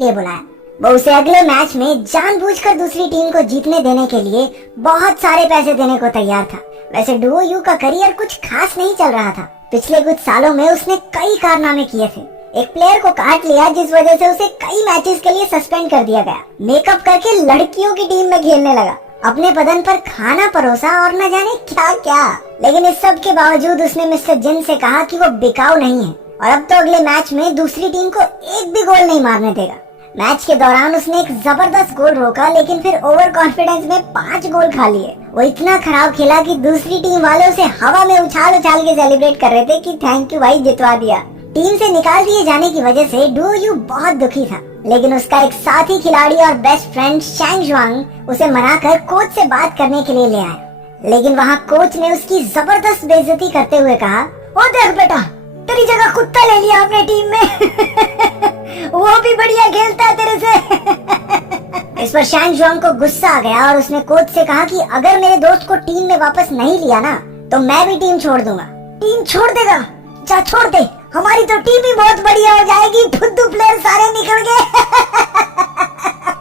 लिए बुलाया। वो उसे अगले मैच में जानबूझकर दूसरी टीम को जीतने देने के लिए बहुत सारे पैसे देने को तैयार था। वैसे डुओ यू का करियर कुछ खास नहीं चल रहा था। पिछले कुछ सालों में उसने कई कारनामे किए थे। एक प्लेयर को काट लिया जिस वजह से उसे कई मैचेस के लिए सस्पेंड कर दिया गया। मेकअप करके लड़कियों की टीम में खेलने लगा। अपने बदन पर खाना परोसा और न जाने क्या क्या। लेकिन इस सब के बावजूद उसने मिस्टर जिन से कहा कि वो बिकाऊ नहीं है और अब तो अगले मैच में दूसरी टीम को एक भी गोल नहीं मारने देगा। मैच के दौरान उसने एक जबरदस्त गोल रोका, लेकिन फिर ओवर कॉन्फिडेंस में 5 गोल खा लिए। वो इतना खराब खेला कि दूसरी टीम वाले उसे हवा में उछाल उछाल के सेलिब्रेट कर रहे थे कि थैंक यू भाई, जितवा दिया। टीम से निकाल दिए जाने की वजह से डुओ यू बहुत दुखी था, लेकिन उसका एक साथी खिलाड़ी और बेस्ट फ्रेंड शैंग जुआंग उसे मनाकर कोच से बात करने के लिए ले आया। लेकिन वहाँ कोच ने उसकी जबरदस्त बेइज्जती करते हुए कहा, ओ देख बेटा, तेरी जगह कुत्ता ले लिया अपने टीम में वो भी बढ़िया खेलता है तेरे से इस पर शैंग जुआंग को गुस्सा आ गया और उसने कोच से कहा कि अगर मेरे दोस्त को टीम में वापस नहीं लिया ना तो मैं भी टीम छोड़ दूंगा। टीम छोड़ देगा? जा छोड़ दे, हमारी तो टीम ही बहुत बढ़िया हो जाएगी, फुद्दू प्लेयर सारे निकल गए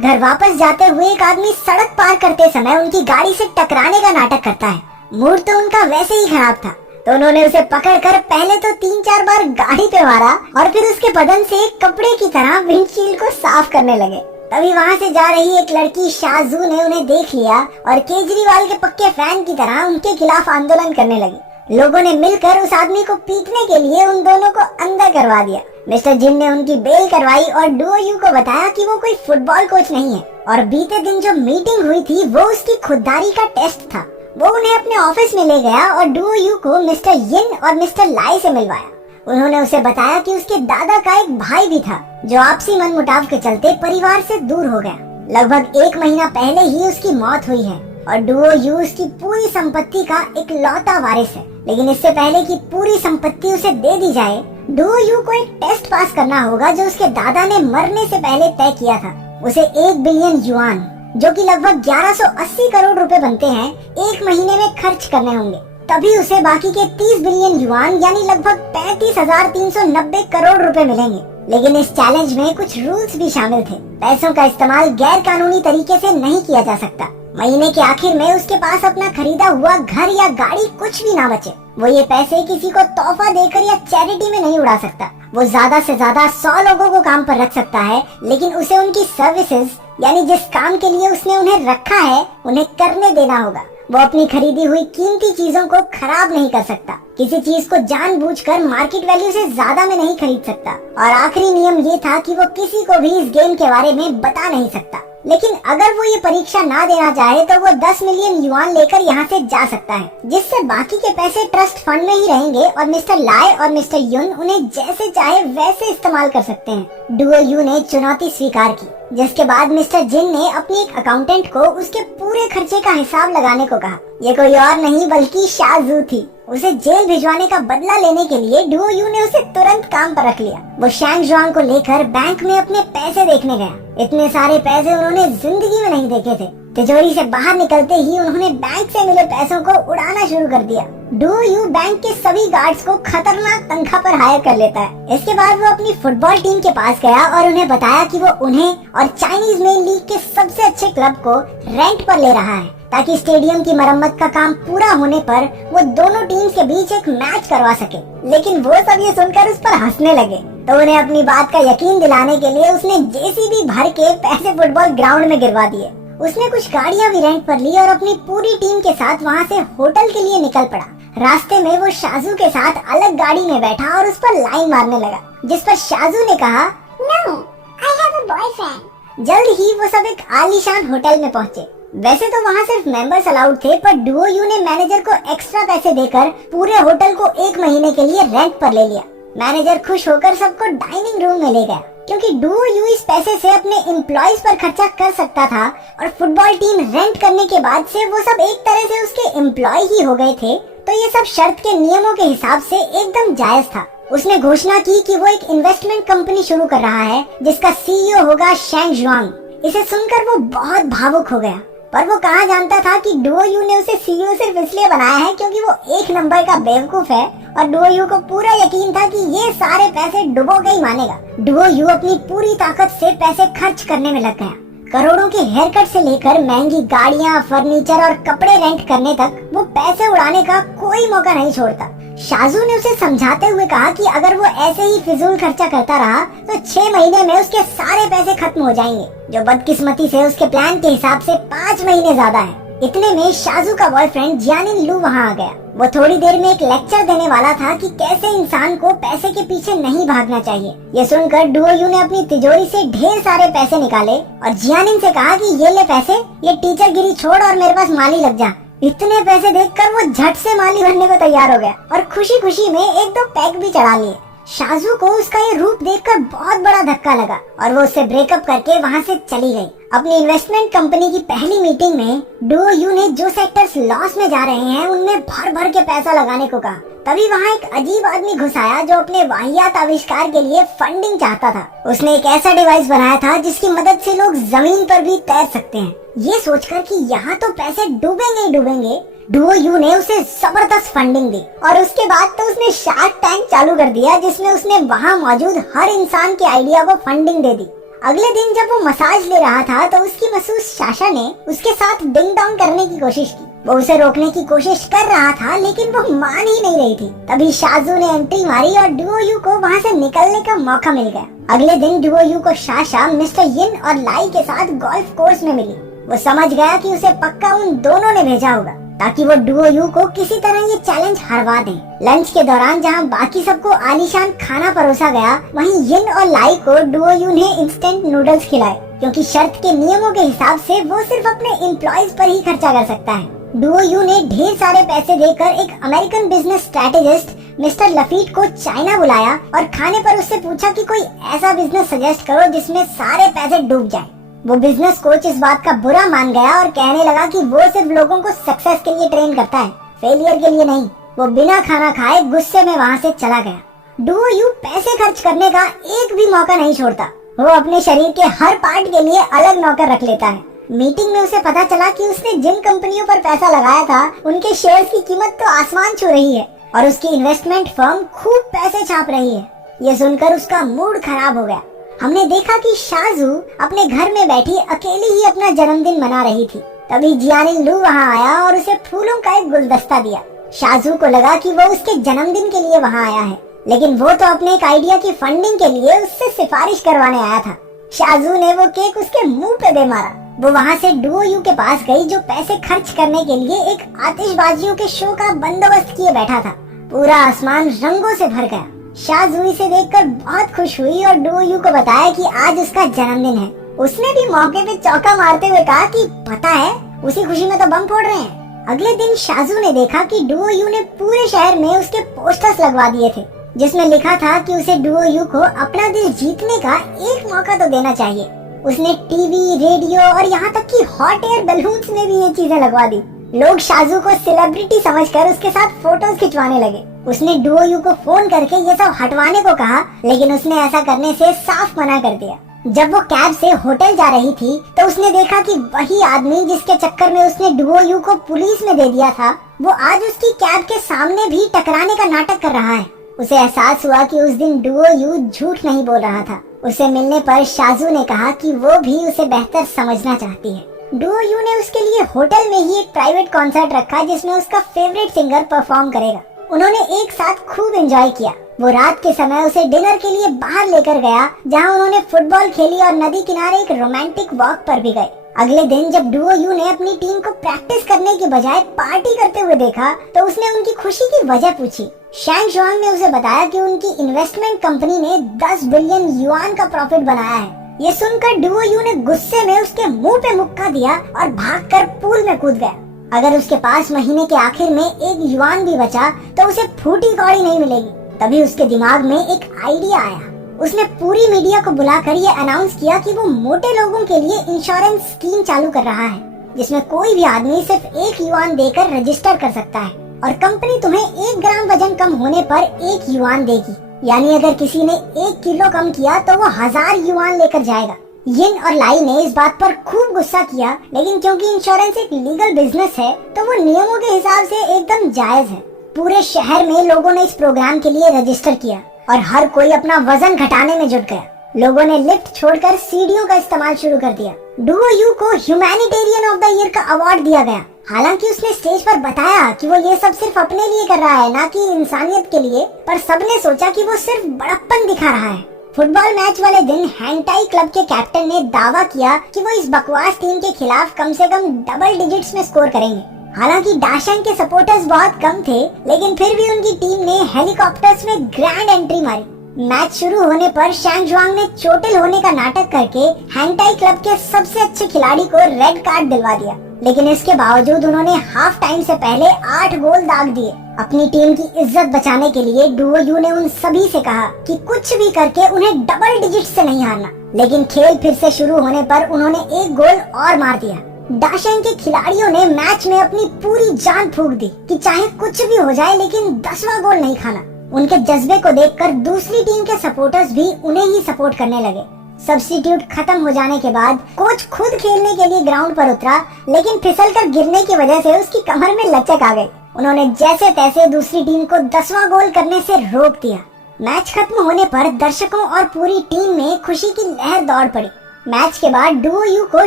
घर वापस जाते हुए एक आदमी सड़क पार करते समय उनकी गाड़ी से टकराने का नाटक करता है। मूड तो उनका वैसे ही खराब था, तो उन्होंने उसे पकड़कर पहले तो 3-4 बार गाड़ी पे मारा और फिर उसके बदन से कपड़े की तरह विंडशील्ड को साफ करने लगे। तभी वहाँ से जा रही एक लड़की शाजू ने उन्हें देख लिया और केजरीवाल के पक्के फैन की तरह उनके खिलाफ आंदोलन करने लगी। लोगों ने मिलकर उस आदमी को पीटने के लिए उन दोनों को अंदर करवा दिया। मिस्टर जिन ने उनकी बेल करवाई और डुओ यू को बताया कि वो कोई फुटबॉल कोच नहीं है और बीते दिन जो मीटिंग हुई थी वो उसकी खुददारी का टेस्ट था। वो उन्हें अपने ऑफिस में ले गया और डुओ यू को मिस्टर यिन और मिस्टर लाई से मिलवाया। उन्होंने उसे बताया कि उसके दादा का एक भाई भी था जो आपसी मनमुटाव के चलते परिवार से दूर हो गया। लगभग 1 महीना पहले ही उसकी मौत हुई है और डुओ यू उसकी पूरी संपत्ति का एक लौता वारिस है। लेकिन इससे पहले कि पूरी संपत्ति उसे दे दी जाए, डुओ यू को एक टेस्ट पास करना होगा जो उसके दादा ने मरने से पहले तय किया था। उसे 1 बिलियन युआन, जो कि लगभग 1180 करोड़ रुपए बनते हैं, 1 महीने में खर्च करने होंगे। तभी उसे बाकी के 30 बिलियन युआन यानी लगभग 35,390 करोड़ रुपए मिलेंगे। लेकिन इस चैलेंज में कुछ रूल्स भी शामिल थे। पैसों का इस्तेमाल गैर कानूनी तरीके से नहीं किया जा सकता। महीने के आखिर में उसके पास अपना खरीदा हुआ घर या गाड़ी कुछ भी ना बचे। वो ये पैसे किसी को तोहफा देकर या चैरिटी में नहीं उड़ा सकता। वो ज्यादा से ज्यादा 100 लोगों को काम पर रख सकता है, लेकिन उसे उनकी सर्विसेज यानी जिस काम के लिए उसने उन्हें रखा है उन्हें करने देना होगा। वो अपनी खरीदी हुई कीमती चीजों को खराब नहीं कर सकता। किसी चीज को जानबूझकर मार्केट वैल्यू से ज्यादा में नहीं खरीद सकता। और आखिरी नियम ये था कि वो किसी को भी इस गेम के बारे में बता नहीं सकता। लेकिन अगर वो ये परीक्षा ना देना चाहे तो वो 10 मिलियन युआन लेकर यहाँ से जा सकता है, जिससे बाकी के पैसे ट्रस्ट फंड में ही रहेंगे और मिस्टर लाय और मिस्टर युन उन्हें जैसे चाहे वैसे इस्तेमाल कर सकते हैं। डुओ यू ने चुनौती स्वीकार की, जिसके बाद मिस्टर जिन ने अपनी एक अकाउंटेंट को उसके पूरे खर्चे का हिसाब लगाने को कहा। ये कोई और नहीं बल्कि शाजू थी। उसे जेल भिजवाने का बदला लेने के लिए डुओ यू ने उसे तुरंत काम पर रख लिया। वो शैंग जुआंग को लेकर बैंक में अपने पैसे देखने गया। इतने सारे पैसे उन्होंने जिंदगी में नहीं देखे थे। तिजोरी से बाहर निकलते ही उन्होंने बैंक से मिले पैसों को उड़ाना शुरू कर दिया। डुओ यू बैंक के सभी गार्ड्स को खतरनाक तनख्वाह पर हायर कर लेता है। इसके बाद वो अपनी फुटबॉल टीम के पास गया और उन्हें बताया कि वो उन्हें और चाइनीज मेन लीग के सबसे अच्छे क्लब को रेंट पर ले रहा है, ताकि स्टेडियम की मरम्मत का काम पूरा होने पर वो दोनों टीम्स के बीच एक मैच करवा सके। लेकिन वो सब ये सुनकर उस पर हंसने लगे, तो उन्हें अपनी बात का यकीन दिलाने के लिए उसने जेसीबी भर के पैसे फुटबॉल ग्राउंड में गिरवा दिए। उसने कुछ गाड़ियां भी रेंट पर ली और अपनी पूरी टीम के साथ वहाँ से होटल के लिए निकल पड़ा। रास्ते में वो शाजू के साथ अलग गाड़ी में बैठा और उस पर लाइन मारने लगा, जिस पर शाजू ने कहा, "No, I have a boyfriend." जल्द ही वो सब एक आलीशान होटल में पहुँचे। वैसे तो वहाँ सिर्फ मेंबर्स अलाउड थे, पर डुओ यू ने मैनेजर को एक्स्ट्रा पैसे देकर पूरे होटल को 1 महीने के लिए रेंट पर ले लिया। मैनेजर खुश होकर सबको डाइनिंग रूम में ले गया, क्योंकि डुओ यू इस पैसे से अपने एम्प्लॉइज पर खर्चा कर सकता था और फुटबॉल टीम रेंट करने के बाद से वो सब एक तरह से उसके एम्प्लॉय ही हो गए थे। तो ये सब शर्त के नियमों के हिसाब से एकदम जायज था। उसने घोषणा की कि वो एक इन्वेस्टमेंट कंपनी शुरू कर रहा है जिसका सीईओ होगा शैंग जुआंग। इसे सुनकर वो बहुत भावुक हो गया। पर वो कहाँ जानता था कि डुओ यू ने उसे सीईओ सिर्फ इसलिए बनाया है क्योंकि वो एक नंबर का बेवकूफ है और डुओ यू को पूरा यकीन था कि ये सारे पैसे डुबो के ही मानेगा। डुओ यू अपनी पूरी ताकत से पैसे खर्च करने में लग गया। करोड़ों के हेयर कट से लेकर महंगी गाड़ियाँ, फर्नीचर और कपड़े रेंट करने तक वो पैसे उड़ाने का कोई मौका नहीं छोड़ता। शाजू ने उसे समझाते हुए कहा कि अगर वो ऐसे ही फिजूल खर्चा करता रहा तो 6 महीने में उसके सारे पैसे खत्म हो जाएंगे, जो बदकिस्मती से उसके प्लान के हिसाब से 5 महीने ज्यादा है। इतने में शाजू का बॉयफ्रेंड जियानिन लू वहाँ आ गया। वो थोड़ी देर में एक लेक्चर देने वाला था कि कैसे इंसान को पैसे के पीछे नहीं भागना चाहिए। ये सुनकर डुओ यू ने अपनी तिजोरी से ढेर सारे पैसे निकाले और जियानिन से कहा कि ये ले पैसे, ये टीचर गिरी छोड़ और मेरे पास माली लग जा। इतने पैसे देखकर वो झट से माली बनने को तैयार हो गया और खुशी खुशी में 1-2 पैक भी चढ़ा लिए। शाजू को उसका ये रूप देखकर बहुत बड़ा धक्का लगा और वो उससे ब्रेकअप करके वहाँ से चली गई। अपनी इन्वेस्टमेंट कंपनी की पहली मीटिंग में डुओ यू ने जो सेक्टर्स लॉस में जा रहे हैं उनमें भर भर के पैसा लगाने को कहा। तभी वहाँ एक अजीब आदमी घुस आया जो अपने वाहियात आविष्कार के लिए फंडिंग चाहता था। उसने एक ऐसा डिवाइस बनाया था जिसकी मदद से लोग जमीन पर भी तैर सकते हैं। ये सोचकर कि यहाँ तो पैसे डूबेंगे ही डूबेंगे, डुओ यू ने उसे जबरदस्त फंडिंग दी और उसके बाद तो उसने शार्क टैंक चालू कर दिया जिसमें उसने वहाँ मौजूद हर इंसान के आइडिया को फंडिंग दे दी। अगले दिन जब वो मसाज ले रहा था तो उसकी मसूस शाशा ने उसके साथ डिंग डोंग करने की कोशिश की। वो उसे रोकने की कोशिश कर रहा था लेकिन वो मान ही नहीं रही थी। तभी शाजू ने एंट्री मारी और डुओ यू को वहाँ से निकलने का मौका मिल गया। अगले दिन डुओ यू को शाशा मिस्टर यिन और लाई के साथ गोल्फ कोर्स में मिली। वो समझ गया कि उसे पक्का उन दोनों ने भेजा होगा ताकि वो डुओ यू को किसी तरह ये चैलेंज हरवा दे। लंच के दौरान जहाँ बाकी सबको आलीशान खाना परोसा गया, वहीं यिन और लाई को डुओ यू ने इंस्टेंट नूडल्स खिलाए क्योंकि शर्त के नियमों के हिसाब से वो सिर्फ अपने एम्प्लॉइज पर ही खर्चा कर सकता है। डुओ यू ने ढेर सारे पैसे देकर एक अमेरिकन बिजनेस स्ट्रेटेजिस्ट मिस्टर लफीट को चाइना बुलाया और खाने पर उससे पूछा कि कोई ऐसा बिजनेस सजेस्ट करो जिसमें सारे पैसे डूब जाए। वो बिजनेस कोच इस बात का बुरा मान गया और कहने लगा कि वो सिर्फ लोगों को सक्सेस के लिए ट्रेन करता है, फेलियर के लिए नहीं। वो बिना खाना खाए गुस्से में वहाँ से चला गया। डुओ यू पैसे खर्च करने का एक भी मौका नहीं छोड़ता। वो अपने शरीर के हर पार्ट के लिए अलग नौकर रख लेता है। मीटिंग में उसे पता चला कि उसने जिन कंपनियों पर पैसा लगाया था उनके शेयर्स की कीमत तो आसमान छू रही है और उसकी इन्वेस्टमेंट फर्म खूब पैसे छाप रही है। ये सुनकर उसका मूड खराब हो गया। हमने देखा कि शाजू अपने घर में बैठी अकेली ही अपना जन्मदिन मना रही थी। तभी जियानिन लू वहाँ आया और उसे फूलों का एक गुलदस्ता दिया। शाजू को लगा कि वो उसके जन्मदिन के लिए वहाँ आया है, लेकिन वो तो अपने एक आइडिया की फंडिंग के लिए उससे सिफारिश करवाने आया था। शाजू ने वो केक उसके मुंह पे दे मारा। वो वहाँ से डुओ यू के पास गई जो पैसे खर्च करने के लिए एक आतिशबाजियों के शो का बंदोबस्त किए बैठा था। पूरा आसमान रंगों से भर गया। शाजू इसे देखकर बहुत खुश हुई और डुओ यू को बताया कि आज उसका जन्मदिन है। उसने भी मौके पे चौका मारते हुए कहा कि पता है उसी खुशी में तो बम फोड़ रहे हैं। अगले दिन शाजू ने देखा कि डुओ यू ने पूरे शहर में उसके पोस्टर्स लगवा दिए थे जिसमें लिखा था कि उसे डुओ यू को अपना दिल जीतने का एक मौका तो देना चाहिए। उसने टीवी, रेडियो और यहाँ तक कि हॉट एयर बैलून्स में भी ये चीजें लगवा दी। लोग शाजू को सेलिब्रिटी समझकर उसके साथ फोटोज खिंचवाने लगे। उसने डुओ यू को फोन करके ये सब हटवाने को कहा, लेकिन उसने ऐसा करने से साफ मना कर दिया। जब वो कैब से होटल जा रही थी तो उसने देखा कि वही आदमी जिसके चक्कर में उसने डुओ यू को पुलिस में दे दिया था, वो आज उसकी कैब के सामने भी टकराने का नाटक कर रहा है। उसे एहसास हुआ कि उस दिन डुओ यू झूठ नहीं बोल रहा था। उसे मिलने पर शाजू ने कहा कि वो भी उसे बेहतर समझना चाहती है। डुओ यू ने उसके लिए होटल में ही एक प्राइवेट कॉन्सर्ट रखा जिसमें उसका फेवरेट सिंगर परफॉर्म करेगा। उन्होंने एक साथ खूब एंजॉय किया। वो रात के समय उसे डिनर के लिए बाहर लेकर गया जहां उन्होंने फुटबॉल खेली और नदी किनारे एक रोमांटिक वॉक पर भी गए। अगले दिन जब डुओ यू ने अपनी टीम को प्रैक्टिस करने के बजाय पार्टी करते हुए देखा तो उसने उनकी खुशी की वजह पूछी। शैंग शुआंग ने उसे बताया कि उनकी इन्वेस्टमेंट कंपनी ने 10 बिलियन युआन का प्रॉफिट बनाया है। ये सुनकर डुओ यू ने गुस्से में उसके मुंह पे मुक्का दिया और भागकर पूल में कूद गया। अगर उसके पास महीने के आखिर में 1 युआन भी बचा तो उसे फूटी कौड़ी नहीं मिलेगी। तभी उसके दिमाग में एक आइडिया आया। उसने पूरी मीडिया को बुलाकर ये अनाउंस किया कि वो मोटे लोगों के लिए इंश्योरेंस स्कीम चालू कर रहा है जिसमें कोई भी आदमी सिर्फ 1 युआन देकर रजिस्टर कर सकता है और कंपनी तुम्हें 1 ग्राम वजन कम होने पर 1 युआन देगी। यानी अगर किसी ने 1 किलो कम किया तो वो 1000 युआन लेकर जाएगा। यिन और लाई ने इस बात पर खूब गुस्सा किया, लेकिन क्योंकि इंश्योरेंस एक लीगल बिजनेस है तो वो नियमों के हिसाब से एकदम जायज है। पूरे शहर में लोगों ने इस प्रोग्राम के लिए रजिस्टर किया और हर कोई अपना वजन घटाने में जुट गया। लोगों ने लिफ्ट छोड़कर सीढ़ियों का इस्तेमाल शुरू कर दिया। डुओ यू को ह्यूमैनिटेरियन ऑफ द ईयर का अवार्ड दिया गया। हालांकि उसने स्टेज पर बताया कि वो ये सब सिर्फ अपने लिए कर रहा है, ना कि इंसानियत के लिए, पर सबने सोचा कि वो सिर्फ बड़प्पन दिखा रहा है। फुटबॉल मैच वाले दिन हैंगटाई क्लब के कैप्टन ने दावा किया कि वो इस बकवास टीम के खिलाफ कम से कम डबल डिजिट्स में स्कोर करेंगे। हालांकि दाशंग के सपोर्टर्स बहुत कम थे, लेकिन फिर भी उनकी टीम ने हेलीकॉप्टर्स में ग्रैंड एंट्री मारी। मैच शुरू होने पर शैंग जुआंग ने चोटिल होने का नाटक करके हैंगटाई क्लब के सबसे अच्छे खिलाड़ी को रेड कार्ड दिलवा दिया, लेकिन इसके बावजूद उन्होंने हाफ टाइम से पहले 8 गोल दाग दिए। अपनी टीम की इज्जत बचाने के लिए डुओ यू ने उन सभी से कहा कि कुछ भी करके उन्हें डबल डिजिट से नहीं हारना, लेकिन खेल फिर से शुरू होने पर उन्होंने 1 गोल और मार दिया। दाशंग के खिलाड़ियों ने मैच में अपनी पूरी जान फूंक दी कि चाहे कुछ भी हो जाए लेकिन 10वां गोल नहीं खाना। उनके जज्बे को देखकर दूसरी टीम के सपोर्टर्स भी उन्हें ही सपोर्ट करने लगे। सब्स्टिट्यूट खत्म हो जाने के बाद कोच खुद खेलने के लिए ग्राउंड पर उतरा, लेकिन फिसलकर गिरने की वजह से उसकी कमर में लचक आ गई। उन्होंने जैसे तैसे दूसरी टीम को 10वां गोल करने से रोक दिया। मैच खत्म होने पर दर्शकों और पूरी टीम में खुशी की लहर दौड़ पड़ी। मैच के बाद डुओ यू को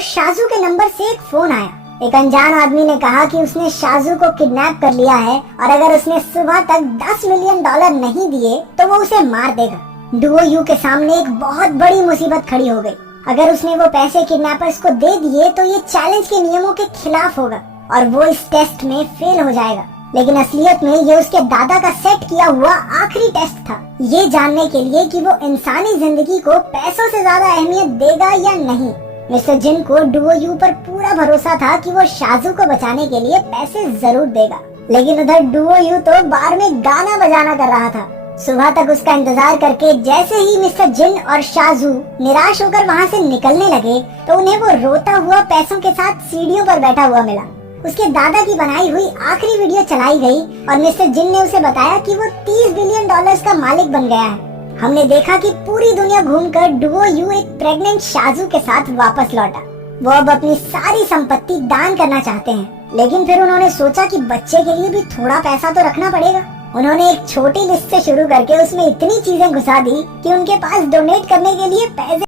शाजू के नंबर से एक फोन आया। एक अनजान आदमी ने कहा कि उसने शाजू को किडनैप कर लिया है और अगर उसने सुबह तक $10 मिलियन नहीं दिए तो वो उसे मार देगा। डुओ यू के सामने एक बहुत बड़ी मुसीबत खड़ी हो गई। अगर उसने वो पैसे किडनैपर्स को दे दिए तो ये चैलेंज के नियमों के खिलाफ होगा और वो इस टेस्ट में फेल हो जाएगा। लेकिन असलियत में ये उसके दादा का सेट किया हुआ आखिरी टेस्ट था, ये जानने के लिए कि वो इंसानी जिंदगी को पैसों से ज्यादा अहमियत देगा या नहीं। मिस्टर जिन को डुओ यू पर पूरा भरोसा था कि वो शाजू को बचाने के लिए पैसे जरूर देगा, लेकिन उधर डुओ यू तो बार में गाना बजाना कर रहा था। सुबह तक उसका इंतजार करके जैसे ही मिस्टर जिन और शाजू निराश होकर वहाँ से निकलने लगे तो उन्हें वो रोता हुआ पैसों के साथ सीढ़ियों पर बैठा हुआ मिला। उसके दादा की बनाई हुई आखिरी वीडियो चलाई गई और मिस्टर जिन ने उसे बताया कि वो $30 बिलियन का मालिक बन गया है। हमने देखा कि पूरी दुनिया घूमकर डुओ यू एक प्रेग्नेंट शाजू के साथ वापस लौटा। वो अब अपनी सारी संपत्ति दान करना चाहते हैं, लेकिन फिर उन्होंने सोचा कि बच्चे के लिए भी थोड़ा पैसा तो रखना पड़ेगा। उन्होंने एक छोटी लिस्ट से शुरू करके उसमें इतनी चीजें घुसा दी कि उनके पास डोनेट करने के लिए पैसे